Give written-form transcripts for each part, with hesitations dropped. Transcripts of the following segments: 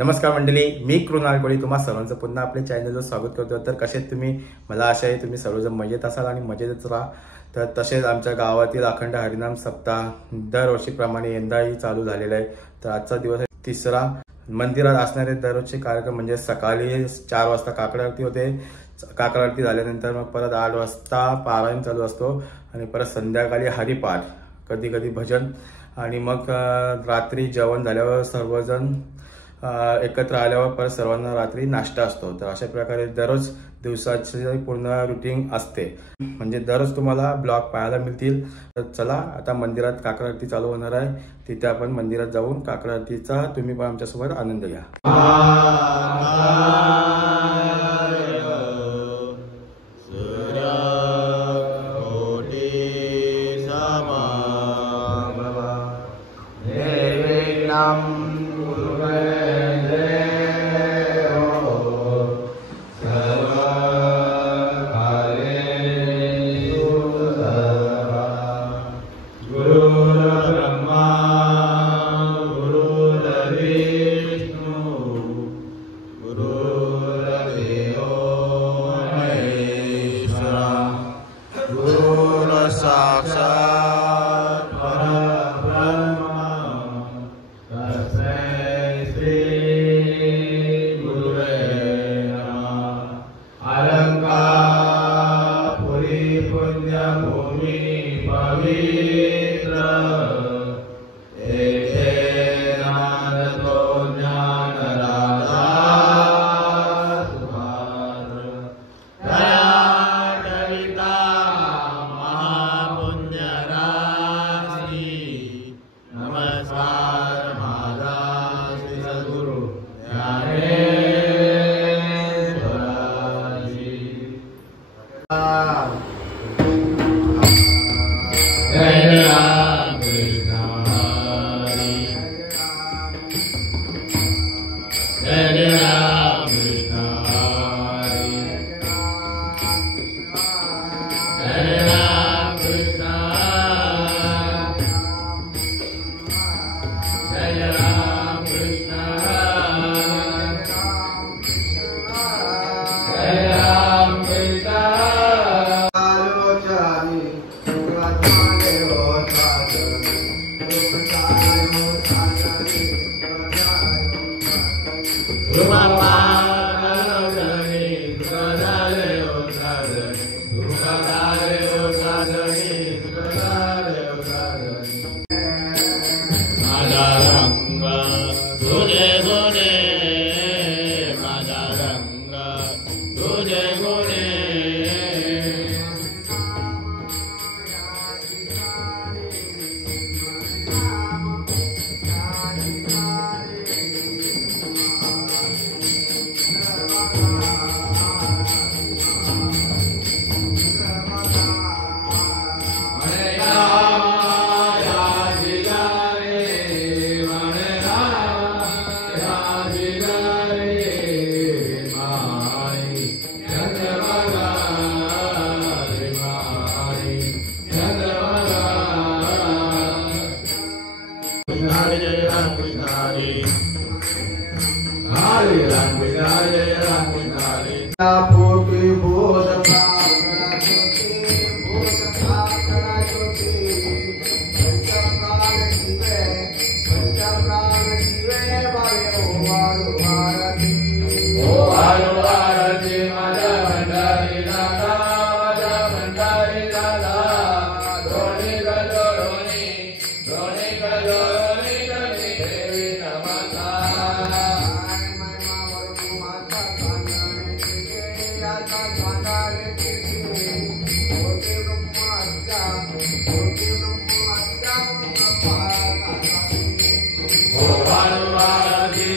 नमस्कार मंडळी, मी कृणाल कोळी तुम्हा सर्वांचं पुन्हा आपल्या चॅनलवर स्वागत करतो। तर कसे तुम्ही? मला आशा आहे तुम्ही सर्वजण मजेत असाल आणि मजेतच राहा। तर तसेच आमच्या गावातील अखंड हरिनाम सप्ताह दरवर्षीप्रमाणे यंदाही चालू झालेला आहे। तर आजचा दिवस आहे तिसरा। मंदिरात असणारे दररोजचे कार्यक्रम म्हणजे सकाळी 4 वाजता काकड आरती होते। काकड आरती झाल्यानंतर मग परत 8 वाजता पारायण चालू असतो आणि परत संध्याकाळी हरिपाठ, कधी कधी भजन आणि मग रात्री जेवण झाल्यावर सर्वजण एकत्र आल्यावर परत सर्वांना रात्री नाश्ता असतो। तर अशा प्रकारे दररोज दिवसाची पूर्ण रुटीन असते, म्हणजे दररोज तुम्हाला ब्लॉग पाहायला मिळतील। तर चला आता मंदिरात काकड आरती चालू होणार आहे, तिथे आपण मंदिरात जाऊन काकड आरतीचा तुम्ही पण आमच्यासोबत आनंद घ्या।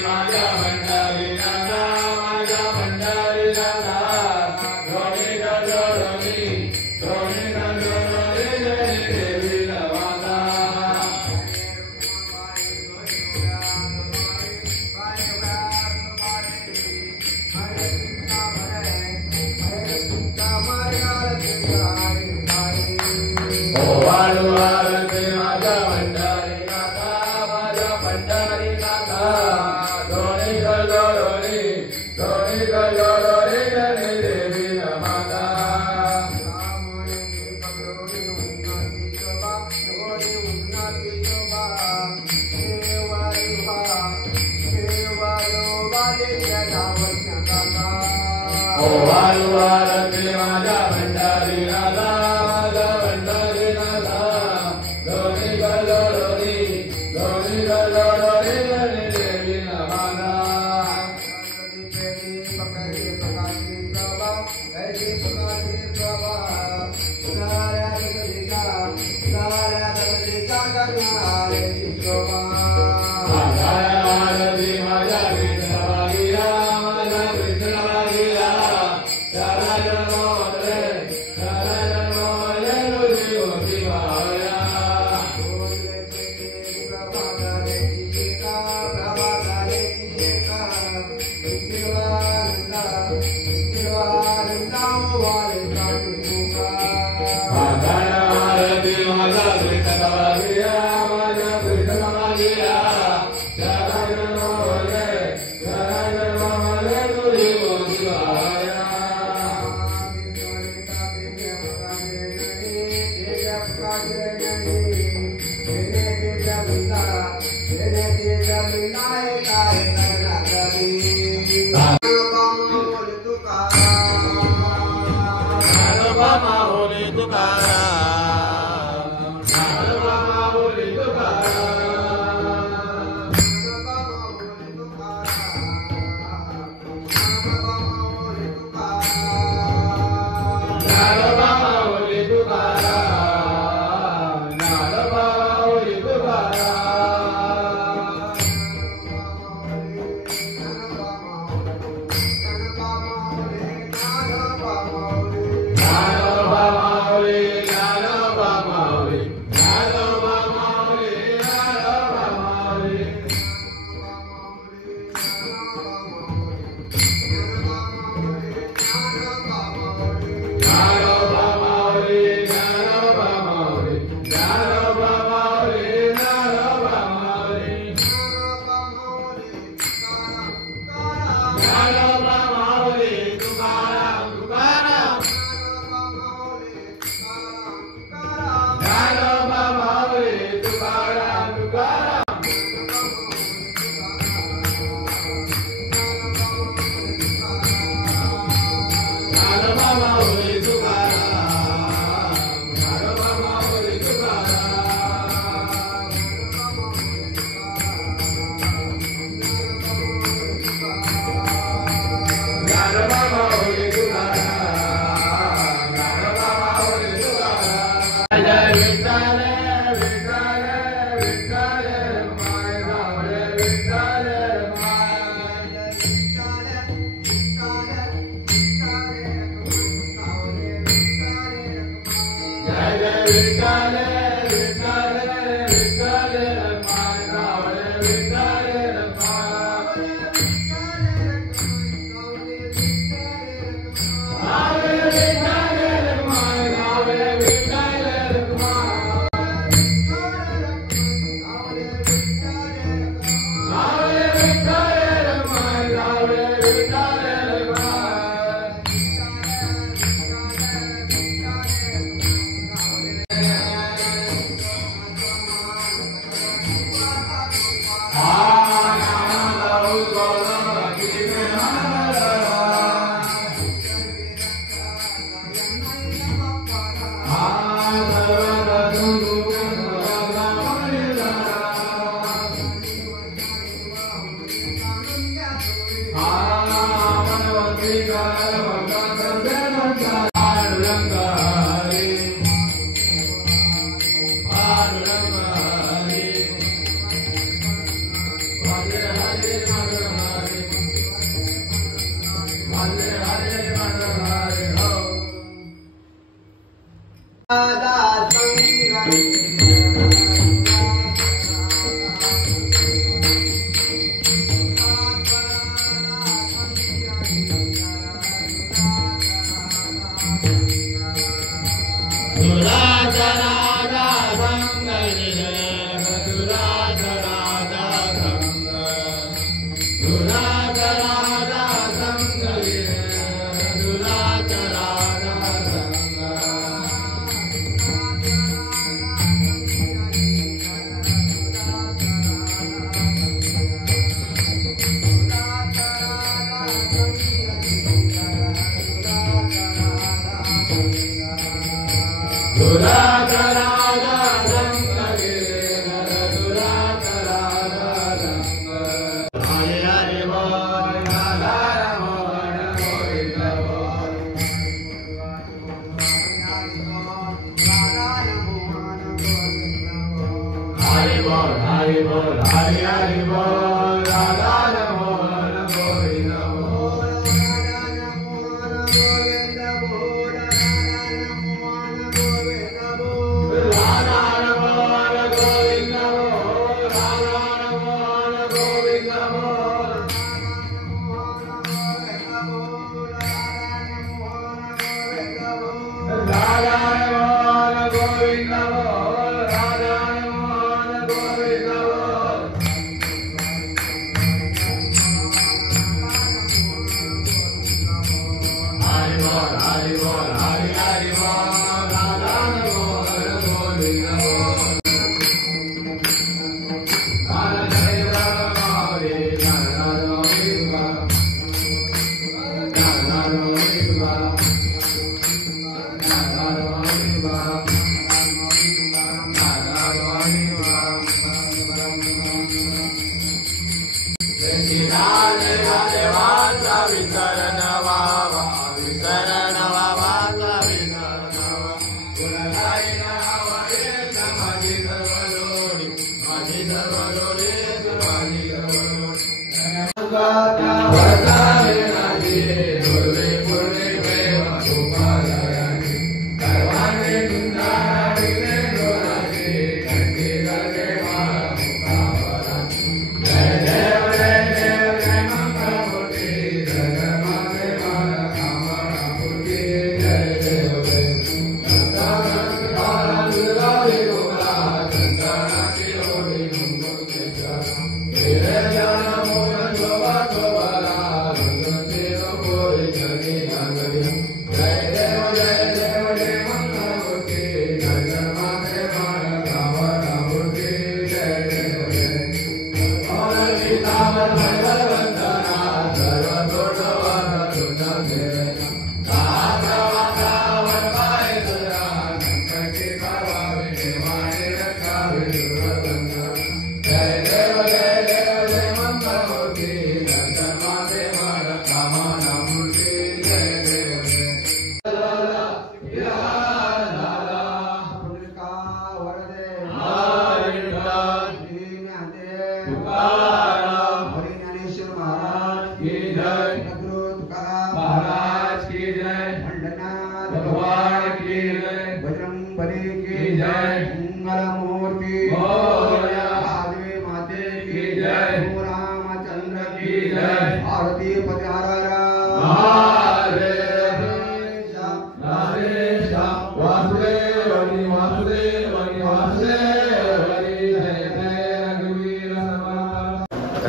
माझ्या भंडारी नाथा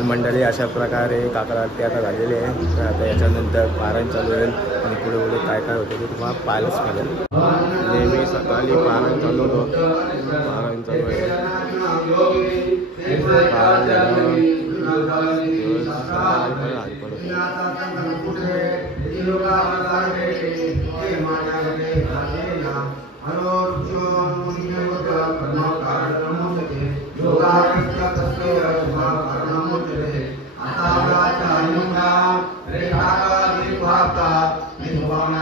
मंडळी अशा प्रकारे काकड आरती आता झालेली आहे. तर आता याच्यानंतर पारायण चालू होईल आणि पुढे पुढे काय काय होतं ते तुम्हाला पाहायलाच मिळेल. नेहमी सकाळी पारायण चालू होतो, पारायण चालू आहे.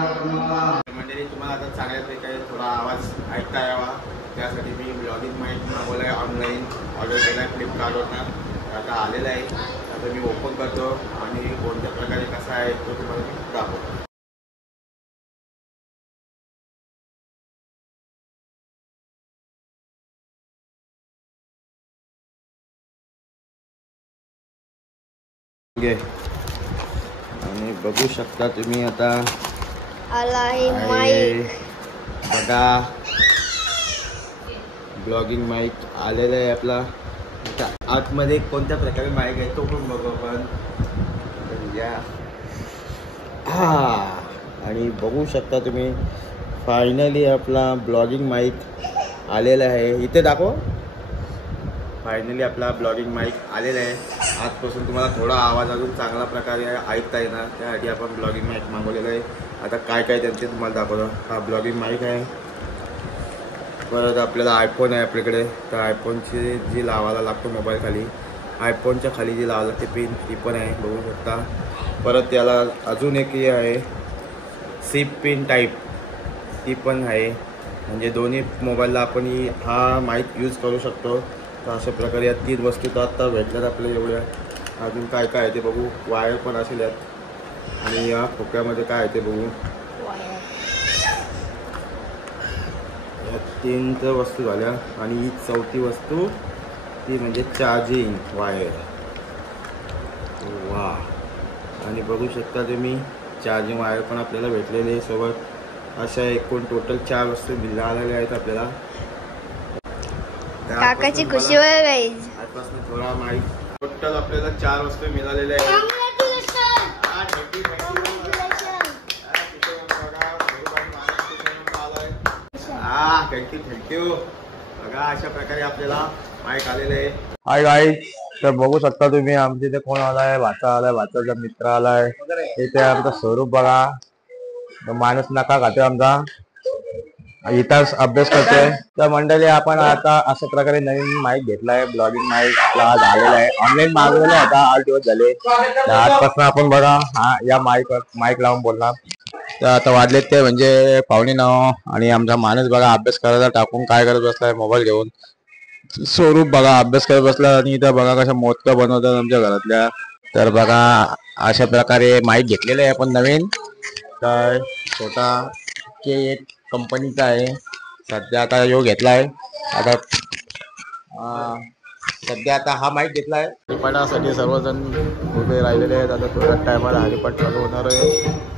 मंडळी तुम्हाला आता चांगल्यापैकी थोडा आवाज ऐकता यावा त्यासाठी मी ब्लॉगिंग माईक मागवला आहे, ऑनलाईन ऑर्डर केला आहे फ्लिपकार्टवरनं. आता आलेला आहे. आता मी ओपन करतो आणि कोणत्या प्रकारे कसा आहे तो तुम्हाला मी दाखवतो. आणि बघू शकता तुम्ही आता बघा ब्लॉगिंग माईक आलेला आहे आपला. आतमध्ये कोणत्या प्रकारे माईक आहे तो पण बघू आपण. आणि बघू शकता तुम्ही फायनली आपला ब्लॉगिंग माईक आलेला आहे. इथे दाखव. फायनली आपला ब्लॉगिंग माईक आलेला आहे. आजपासून तुम्हाला थोडा आवाज अजून चांगल्या प्रकारे ऐकता येणार त्यासाठी आपण ब्लॉगिंग माईक मागवलेलं आहे. आता काय काय त्यांचे तुम्हाला दाखवतो. हा ब्लॉगिंग माईक आहे. परत आपल्याला आयफोन आहे आपल्याकडे. तर आयफोनची जी लावायला लागतो मोबाईल खाली, आयफोनच्या खाली जी लावायला लागते पिन ती पण आहे बघू शकता. परत त्याला अजून एक हे आहे सिप पिन टाईप, ती पण आहे. म्हणजे दोन्ही मोबाईलला आपण हा माईक यूज करू शकतो. तर अशा प्रकारे या 3 वस्तू तर आता भेटल्यात आपल्याला एवढ्या. अजून काय काय आहे ते बघू. वायर पण असेल यात आणि या खोक्यामध्ये काय आहे ते बघू. या 3 तर वस्तू झाल्या आणि ही 4थी वस्तू ती म्हणजे चार्जिंग वायर. वा, आणि बघू शकता तुम्ही चार्जिंग वायर पण आपल्याला भेटलेले आहे सोबत. अशा एकूण टोटल 4 वस्तू मिळालेल्या आहेत आपल्याला. काकाची खुशी होय गाईज. आजपासून थोडा माहिती. टोटल आपल्याला 4 वस्तू मिळालेल्या आहेत. थँक्यू. बघा अशा प्रकारे आपल्याला माईक आलेले आहे. हाय गाईज, तर बघू शकता तुम्ही आमच्या इथे कोण आलाय. भाचा आलाय, भाचाचा मित्र आलाय. इथे आमचा स्वरूप बघा, माणूस नका खातोय आमचा, इथंच अभ्यास करतोय. तर मंडळी आपण आता अशा प्रकारे नवीन माईक घेतलाय. ब्लॉगिंग माईक झालेला आहे. ऑनलाईन मागवलेला आता 8 दिवस झाले. तर आजपासून आपण बघा हा या माईक लावून बोलणार. तर आता वाजले ते म्हणजे 8:45 आणि आमचा माणूस बघा अभ्यास करायला टाकून काय करत बसलाय मोबाईल घेऊन. स्वरूप बघा अभ्यास करत बसला आणि इथं बघा कशा मोदका बनवतात आमच्या घरातल्या. तर बघा अशा प्रकारे माईक घेतलेलं आहे आपण नवीन. तर छोटा के कंपनीचा आहे. सध्या आता यो घेतलाय. आता सध्या आता हा माईक घेतलाय. हरिपाठासाठी सर्वजण उभे राहिलेले आहेत. आता थोड्याच टायमाला हरिपाठ चालू होणार आहे.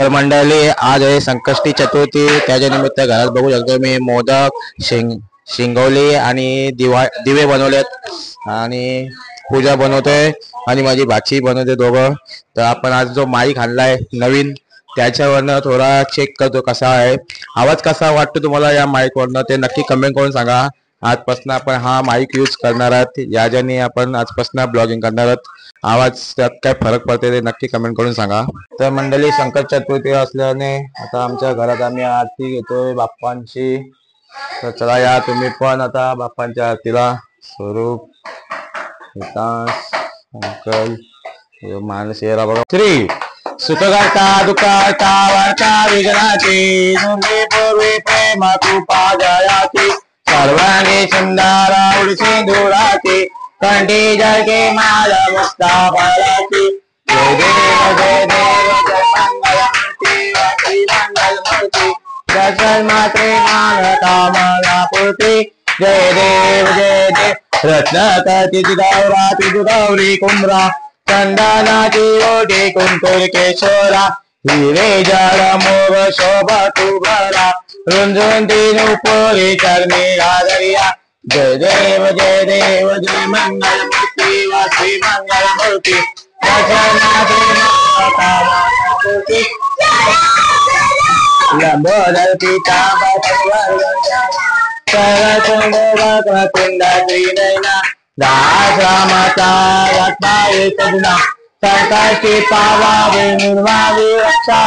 तर मंडळी आज आहे संकष्टी चतुर्थी, त्याच्या निमित्त घरात बघू शकतो मी मोदक शिंगवली आणि दिवे बनवलेत आणि पूजा बनवतोय आणि माझी भाची बनवते दोघं. तर आपण आज जो माईक आणलाय नवीन त्याच्यावरनं थोडा चेक करतो कसा आहे, आवाज कसा वाटतो तुम्हाला या माईक वरनं ते नक्की कमेंट करून सांगा. आजपासून आपण हा माईक यूज करणार आहात, याच्याने आपण आजपासून ब्लॉगिंग करणार आहात. आवाज त्यात काय फरक पडते ते नक्की कमेंट करून सांगा. तर मंडळी संकट चतुर्थी असल्याने आता आमच्या घरात आम्ही आरती घेतोय बाप्पांची. तर चला या तुम्ही पण आता बाप्पांच्या आरतीला. स्वरूप अंकल मानस येरा बघा. श्री सुख करता दुःख करता वार्ता विघ्नाची दुर्गे पूर्वी प्रेमा कृपा जयाची सर्वांगी सुंदरा उडसी धुराची कंठी जळके माल मुक्ता फळाची. जय देव जय देव जय मंगलमूर्ती श्री मंगलमूर्ती दर्शन मात्रे मान कामना पूर्ती. जय देव जय देव रत्नाकरती गौरा तुझ गौरी कुंभरा चंदनाची ओढी कुंकुर केशोरा हिरे जळ मोग शोभा तू भरा रुंजून तीन पोरी चरणी घालरिया. जय देव जय देव जय मंगलमूर्ती व श्री मंगलमूर्ती दर्शनाची लंबोदर पीतांबर सरसुंदर कुंड श्रीनयना दाश्रमाचा रत्नाई सजना संकष्टी पावावे निर्वावी रक्षा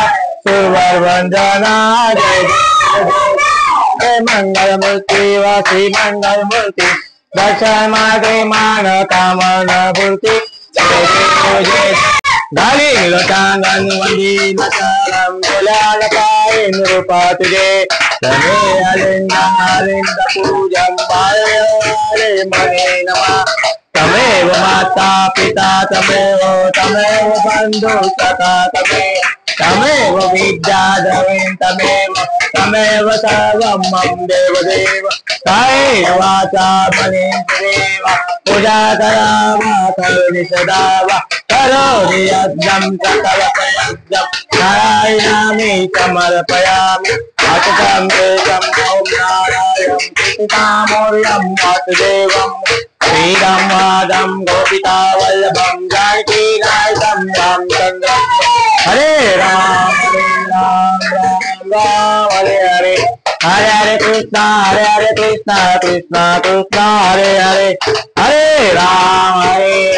सुरवर वंदना. जय मंगलमूर्ती व श्री मंगलमूर्ती दर्शन मागे मान कामना पूर्ती. जय देव जय घाली लोटांगण वंदी नसरम बोलाल पाय निरूपा तुझे तमे अलिंद अलिंद पूजन पाये मने नमा. तमेव माता पिता तमेव बंधु सखा तमेव विद्या द्रविण तमेव सर्वं मम देव देव. कायेन वाचा मनेन्द्रियेण पूजा करावा करोमि सदा वा करोमि यज्ञं सकलप्रयज्ञं नारायणामि समर्पयामि. अततं देशं ॐ नारायणं कृष्णमौर्यं वासुदेवं श्रीराम वादं गोपिका वल्लभं जानकी नायकं रामचन्द्रं. हरे राम राम राम हरे हरे हरे हरे कृष्णा कृष्णा कृष्णा हरे हरे हरे राम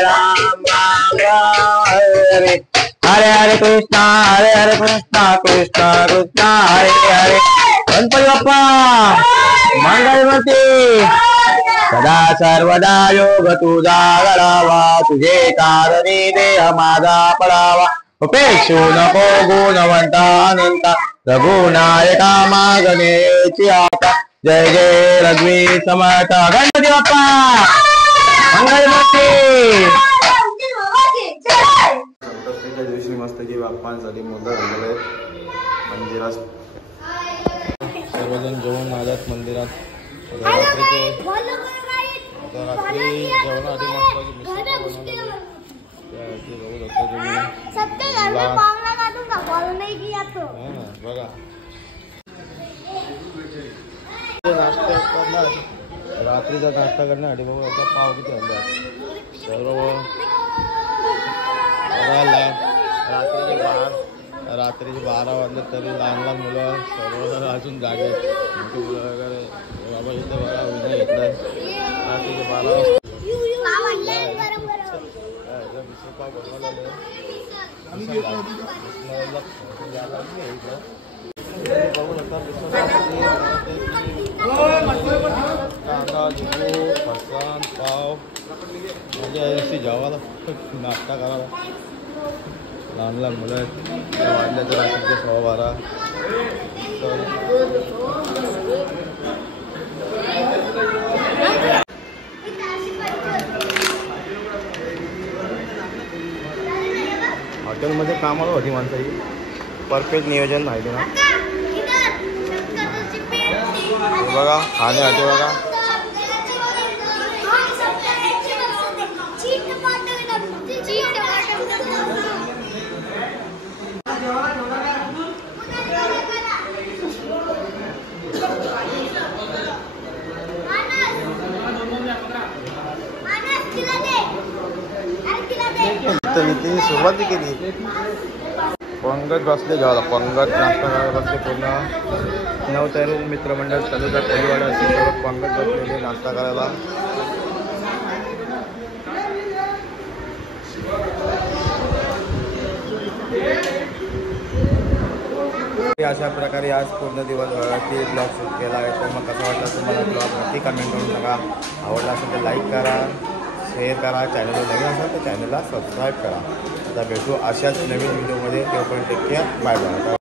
राम राम हरे हरे हरे हरे कृष्णा कृष्णा कृष्णा हरे हरे. गणपती बाप्पा मंगलमूर्ती सदा सर्वदा योग तुझा घडावा तुझे कारणी देह माझा पडावा. उपेक्षू नको गुणवंता अनंता रघुनायका मागणेची आता. जय जय रघुवी समर्थ गणपती बाप्पा मंगलमूर्ती. संकष्टीच्या दिवशी मस्त की बाप्पांसाठी मोदक आणलेले मंदिरात. सर्वजण जेवण आल्यात मंदिरात. रात्री जेवणासाठी मस्त बघा नाश्ता करणार, रात्रीचा नाश्ता करण्यासाठी बघू आता पाव किती आणला सर्व रात्रीचे 12 वाजले तरी लहान लहान मुलं सर्व अजून जागे आहेत. मोठी मुलं वगैरे बाबा इथे बघा विनय घेतलाय रात्रीचे 12 वाजता. मिसळपाव बनवलेलं बघू शकता. कांदा लिंबू फरसाण पाव म्हणजे अशी जेवायला नाश्ता करायला लहान लहान मुलं आहेत. वाजल्या तर रात्रीचे 12:15. हॉटेलमध्ये कामाला होती माणसं ही परफेक्ट नियोजन माहिती ना. बघा खाण्यासाठी बघा इथे सुरुवात केली. पंगत बसले जेवायला पंगत नाश्ता करायला बसले. पूर्ण 9 तरुण मित्रमंडळ चालूचा परिवार असेल सर्व पंगत बसलेले नाश्ता करायला. अशा प्रकारे आज पूर्ण दिवसभराची ब्लॉग शूट केला आहे. तर मग कसा वाटला तुम्हाला ब्लॉग नक्की कमेंट करून सांगा. आवडला असेल तर लाईक करा, शेअर करा. चॅनलवर नवीन असेल तर चॅनलला सबस्क्राईब करा. आता भेटू अशाच नवीन व्हिडिओमध्ये. तोपर्यंत टेक केअर. Bye bye.